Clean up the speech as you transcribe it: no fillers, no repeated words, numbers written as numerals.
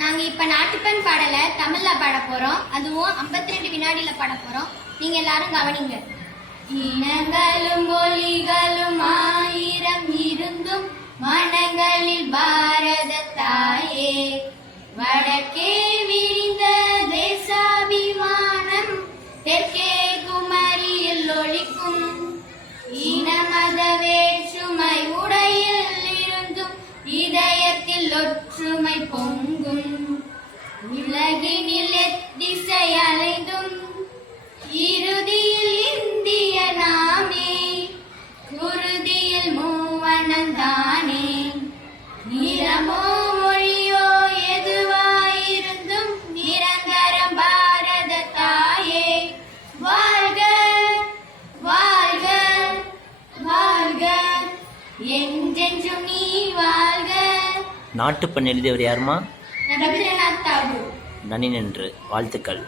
நாங்க இப்ப நாட்டுப்பண் பாடலை தமிழ்ல பாட போறோம். அதுவும் 52 வினாடியில பாட போறோம். நீங்க எல்லாரும் கவனிங்க. இனங்களும் மொழிகளும் ஆயிரம் இருந்தும் மனங்களில் பாரத தாயே, வடக்கே விரிந்த தேசாபிமானம் தெற்கே குமரியில் ஒழிக்கும். இனமத வேற்றுமை உடையில் இருந்தும் இதயத்தில் ஒற்றுமை பொங்கும். உலகினில் எத்திசை அலைந்தும் இறுதியில் இந்திய நாமே, குருதியில் மூவனம் தானே. நிறமோ மொழியோ எதுவாயிருந்தும் நிரந்தரம் பாரத தாயே. வாழ்க வாழ்க வாழ்க, என்றென்றும் நீ வாழ்க. நாட்டுப்பண் எழுதியவர் யாருமா? ரவீந்திரநாத் தாகூர். நன்றி. வாழ்த்துக்கள்.